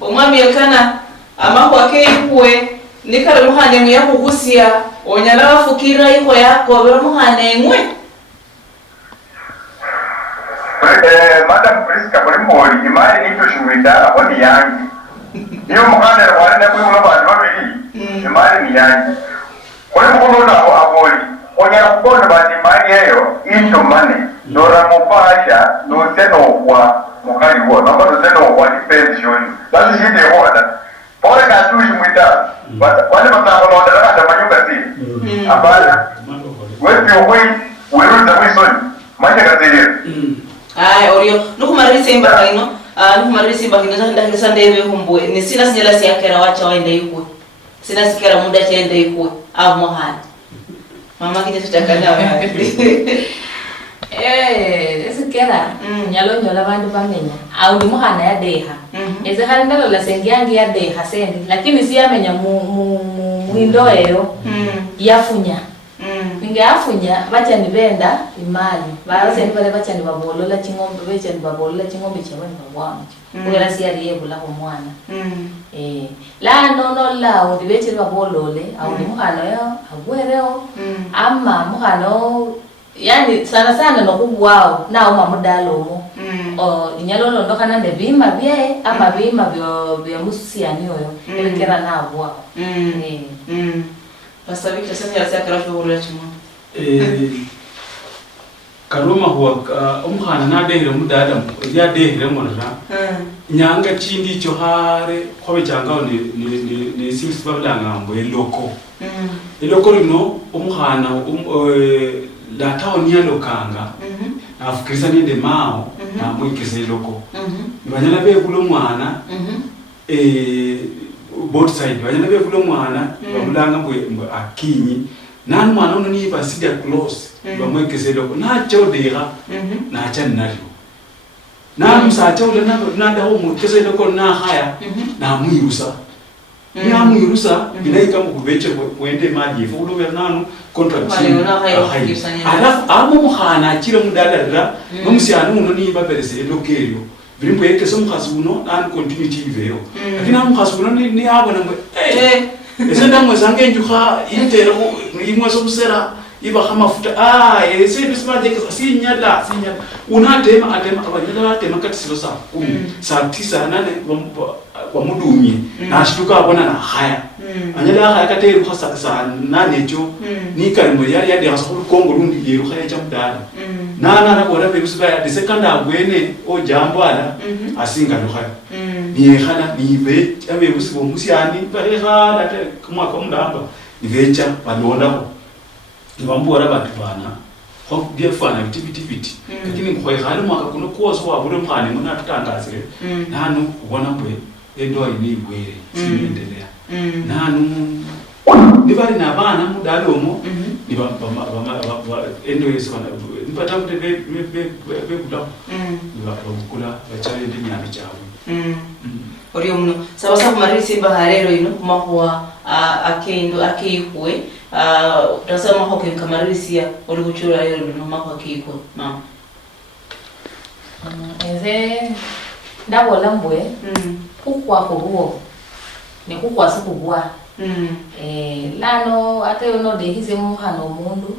omwami ekana amako akeyikuwe nikale muhane mwe yakukusia onyala bafukira iko yako bero muhane mwe Madam Priska Mori imari nito shumwita oni yangi iyo mukanda rwanda kuri muno bantu babiri imari ni yangi kuri muno na aboli onya kubona bati imari yeyo into money dora mupasha no teno kwa mukali wo namba no teno kwa pension basi shinde hoda pole ka tu shumwita wale matako na ndara manyuka si abana wewe ndio wisoni maisha kazi Ai orio nukumarisi imba ino nukumarisi imba ino ndakile sandebe humbwe ni sina sinyala siyakera wacha waende yukwe sina sikera muda chaende yukwe au mohani mama kije tutakana wewe sikera nyalo nyola bandu bamenya au ndi muhana ya deha eze hali ndalo la sengiangi ya deha sendi lakini si yamenya mwindo eyo yafunya ningafunya bacha nibenda imali baase nibale bacha nibabolola chingombe becha nibabolola chingombe chabani babwanje kugera siyari yebula ko mwana la no la odi beche babolole au ni muhano yo agwereo ama muhano yani sana no kubwao na uma mudalomo inyalolo ndokana ne bima bye ama bima byo musiani oyo ebekera na abwa Pastor sasa ya sakara shobora chimo karoma huwa umhana na dehre mudada ya dehre mona nyanga chindi cyo hare khobe cyangwa ni sisi bablanga mbo eloko rino umhana la town ya lokanga afukisa ni de mao na mwikise eloko banyana be kulo mwana both side banyana be kulo mwana babulanga mbo akinyi nani mwana uno ni basida close bamwekeze eloko na chodera na channario na msacha ule nanda ho mwekeze eloko na haya na mwirusa ya mwirusa bilaika mukubeche kwende maji fo ulo nanu contract alafu amo muhana akira mudadara nomusyana uno ni baperese elokerio birimbo yekese mukhazi uno and continuity iveyo lakini amukhazi uno ni abona mwe ese ndamwe zange njuha intero imwe somusera iba khamafuta ese bismaje sinyala unatema abanyala atema kati silo sa saa 9 nane kwa mudumye na shituka abona na haya anyala haya kateru khasa sa nane cho ni karimbo yari yadi khasa ku Kongo rundi yeru khaya cha mudala na bora be busuka ya second agwene o jambo ala asinga no khaya ni khala ni be abe busubo musiani ba khala te kuma kwa mudamba ivecha balonda ko ibambura abantu bana ho byefana activity lakini khoye khali mwaka kuno koso wabure mkhane mona tutangazire nanu ubona mbwe endo ayini ibwere siyendelea nanu nibali nabana mudalomo niba endo yesona nipata kuti be kula bakula bachale ndi nyambi chawe orio muno sabasa kumarisi baharero ino kumakuwa akihwe tasema hoke kamarisia olikuchura yero no makwa kiko mama eze ndabola mbwe kukwa kubuo ne kukwa sikubwa lano ate ono dehize muhano mundu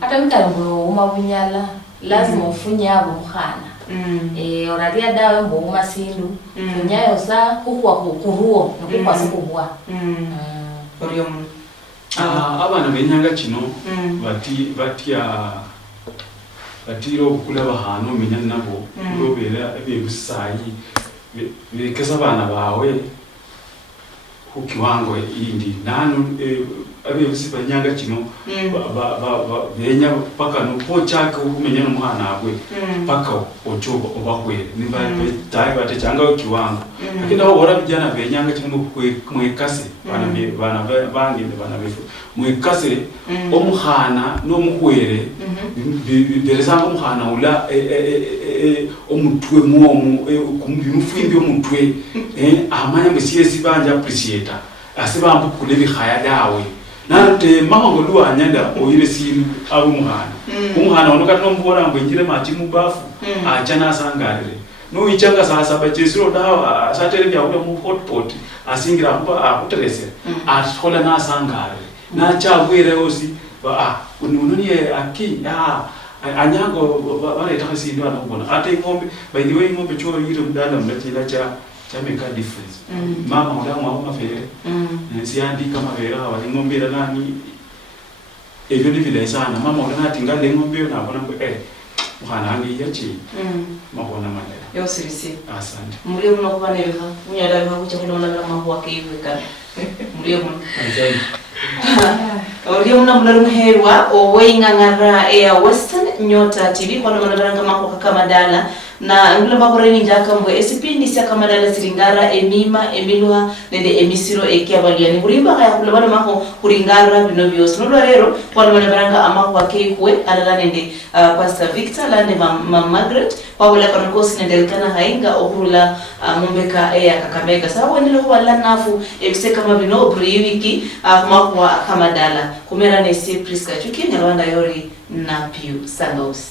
ate mtambo umabunyala lazima ufunya abo muhana oralia dawe mbo umasindu funyayo sa kukwa kuruo ne kukwa sikubwa orio abana benyanga kino batiro okukula bahano menya nabo lobera ebebusayi bekeza abana bawe ku kiwango indi nanu abebusi banyanga kino benya paka no pochaka ukumenya n'umwana agwe paka ochoba obahwere nimba tayi bate cyangwa kiwango lakini aho bora bijana benyanga kino mwekase bana bangende bana befu mwekase omuhana no mukwere berezanga omuhana ula omutwe mwomu kumufimbi omutwe amanya mesiyesi banja appreciate asibambu kulebi khaya dawe nante mahango duwa nyanda oyire sinu abo umuhana ono kati nombora mbwenjire machi mubafu achana asangarire no ichanga sasa bachesiro dawa satere bya mu hotpot asingira kuba akuterese athola na asangarire na chabwire osi ununiye aki anyango baleta isindu anakubona ate ingombe by the way ingombe cho yire mdala mlachila cha make a difference mama mdamu mafere siandi kama vera wali ngombe la nani evyo ni vile sana mama unati ngale ngombe na bona mwana angi yachi mabona male yo sirisi asante muri muno kubana biha munyada biha kucha kuno na mahu akiyeka muri muno Uri muna mularu mherwa owengangara ya Western Nyota TV kwa manabaranga mako kakamadala na ngula bakoreni njaka mbwe esipindi sia kamadala siringara emima emiluha nende emisiro ekiabaliani burimba kaya kulabana mako kuringara bino byose no rero kwa manabaranga amako akekwe alala nende Pastor Victor lande Margaret kwa wala konokosi nende kana hainga ohula mumbeka ya Kakamega sawa ndilo kwa lanafu ebise kama bino briwiki kwa kamadala kumera nesi Priska chuki nyarwanda yori na piu sangos.